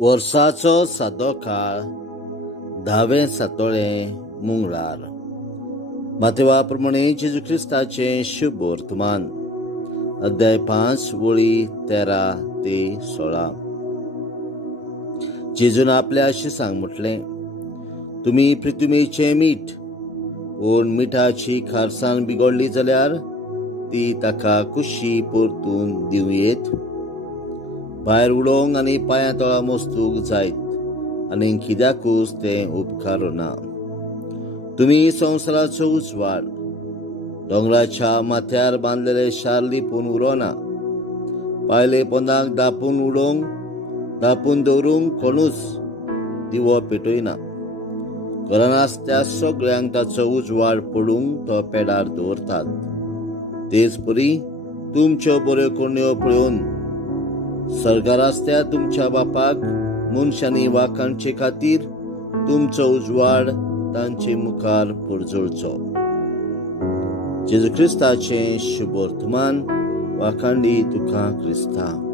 वर्साचो सादो काळ 10वें सातोळें मंगळार. मातेवा प्रमाणे जेजू क्रिस्ताचे शुभ वर्तमान. अध्याय 5 वळी 13 ते 16. जेजून आपल्या शिसांक म्हटलें, तुमी पृथ्वीचें मीठ. पूण मिठाची खारसाण बिगडली जाल्यार ती ताका कुशी परतून दिवयेत. भायर उडोवंक आनी पांयां तळा मोस्तूक जायत, आनी कित्याकूच तें उपकार ना. तुमी संवसाराचो उजवाड. दोंगराच्या माथ्यार बांदलेले शार लिपून उरोना. पायले पोंदाक धापून दवरूंक कोणूच दिवो पेटयना. घरान आसत्या सगळ्यांक ताचो उजवाड पडूंक तो पेडार दवरतात. तेच परी तुमच्यो बऱ्यो कोणयो पळोवन सर्गार आसत्या तुमच्या बापाक मनशांनी वाखाणचे खातीर तुमचो उजवाड तांचे मुखार परजळचो. जेजू क्रिस्ताचें शुभ वर्तमान. वाखाणली तुका क्रिस्ता.